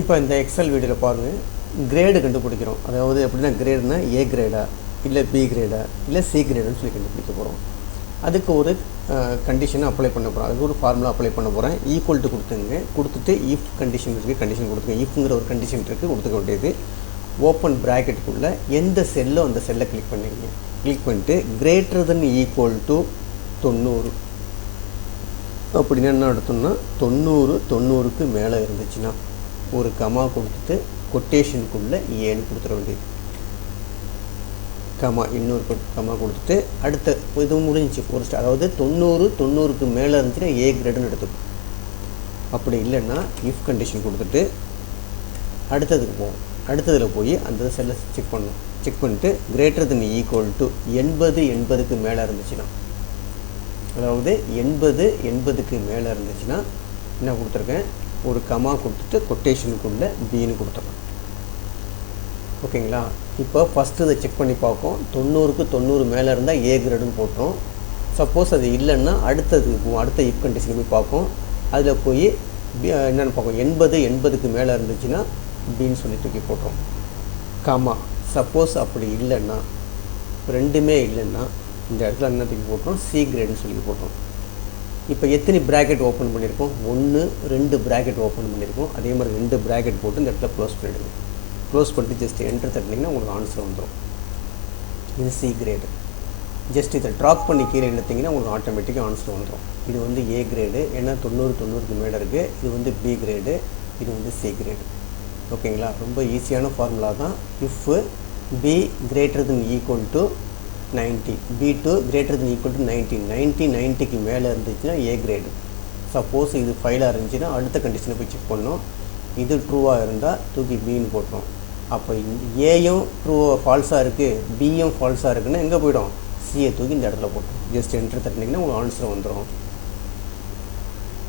இப்போ இந்த எக்ஸல் வீடியோவில் பாருங்கள், கிரேடு கண்டுபிடிக்கிறோம். அதாவது எப்படின்னா கிரேடுனா ஏ கிரேடா இல்லை பி கிரேடா இல்லை சி கிரேடுன்னு சொல்லி கண்டுபிடிக்க போகிறோம். அதுக்கு ஒரு கண்டிஷனை அப்ளை பண்ண போகிறோம். அதுக்கு ஒரு ஃபார்முலா அப்ளை பண்ண போகிறேன். ஈக்குவல் டு கொடுத்துட்டு இஃப் கண்டிஷன் இருக்குது, கண்டிஷன் கொடுத்துங்க. இஃப்ங்கிற ஒரு கண்டிஷன் இருக்குது, கொடுத்துக்க வேண்டியது. ஓப்பன் ப்ராக்கெட்டுக்குள்ளே எந்த செல்லோ அந்த செல்லை கிளிக் பண்ணிங்க. கிளிக் பண்ணிட்டு கிரேட்டர் தென் ஈக்குவல் டு 90 அப்படின்னா என்ன நடத்தணும்னா 90க்கு மேலே இருந்துச்சுன்னா ஒரு கமா கொடுத்துட்டு கொட்டேஷனுக்குள்ளே ஏன்னு கொடுத்துட வேண்டியது. கமா இன்னொரு கமா கொடுத்துட்டு அடுத்த இது முடிஞ்சிச்சு ஒரு அதாவது 90க்கு மேலே இருந்துச்சுன்னா ஏ கிரேடுன்னு எடுத்துக்கும். அப்படி இல்லைன்னா இஃப் கண்டிஷன் கொடுத்துட்டு அடுத்ததுக்கு போவோம். அடுத்ததில் போய் அந்த செல்லை செக் பண்ணணும். செக் பண்ணிட்டு கிரேட்டர் தென் ஈக்குவல் டு 80க்கு மேலே இருந்துச்சுன்னா, அதாவது 80க்கு மேலே இருந்துச்சுன்னா என்ன கொடுத்துருக்கேன், ஒரு கமா கொடுத்துட்டு கொட்டேஷனுக்குள்ளே பின்னு கொடுத்துருக்கேன். ஓகேங்களா? இப்போ ஃபஸ்ட்டு இதை செக் பண்ணி பார்ப்போம். 90க்கு மேலே இருந்தால் ஏ கிரேடுன்னு போட்டோம். சப்போஸ் அது இல்லைன்னா அடுத்த இஃப் கண்டிஷன் போய் பார்ப்போம். அதில் போய் என்னென்னு பார்ப்போம். 80க்கு மேலே இருந்துச்சுன்னா பின்னு சொல்லி தூக்கி போட்டோம். கமா சப்போஸ் அப்படி இல்லைன்னா, ரெண்டுமே இல்லைன்னா இந்த இடத்துல என்ன தூக்கி போட்டோம், சி கிரேடுன்னு சொல்லி போட்டோம். இப்போ எத்தனை ப்ராக்கெட் ஓப்பன் பண்ணியிருக்கோம், 1 2 ப்ராக்கெட் ஓப்பன் பண்ணியிருக்கோம். அதே மாதிரி 2 ப்ராக்கெட் போட்டு இந்த இடத்துல க்ளோஸ் பண்ணிவிடுங்க. க்ளோஸ் பண்ணிட்டு ஜஸ்ட் என்டர் தட்டினீங்கன்னா உங்களுக்கு ஆன்சர் வந்துடும். இது சி கிரேடு. ஜஸ்ட் இதை ட்ராப் பண்ணி கீழே எடுத்திங்கன்னா உங்களுக்கு ஆட்டோமேட்டிக்காக ஆன்சர் வந்துடும். இது வந்து ஏ கிரேடு, ஏன்னா 90க்கு மேலே இருக்குது. இது வந்து பி கிரேடு, இது வந்து சி கிரேடு. ஓகேங்களா? ரொம்ப ஈஸியான ஃபார்முலா தான். If B greater than equal to 90, B2 greater than equal to 90க்கு மேலே இருந்துச்சுன்னா ஏ கிரேடு. சப்போஸ் இது ஃபைலாக இருந்துச்சுன்னா அடுத்த கண்டிஷனை போய் செக் பண்ணோம். இது ட்ரூவாக இருந்தால் தூக்கி பின்னு போட்டுரும். அப்போ ஏயும் ஃபால்ஸாக இருக்குது, பியும் ஃபால்ஸாக இருக்குன்னா எங்கே போய்டும், சியை தூக்கி இந்த இடத்துல போட்டோம். ஜஸ்ட் என்டர் தட்டினீங்கன்னா உங்களுக்கு ஆன்சர் வந்துடும்.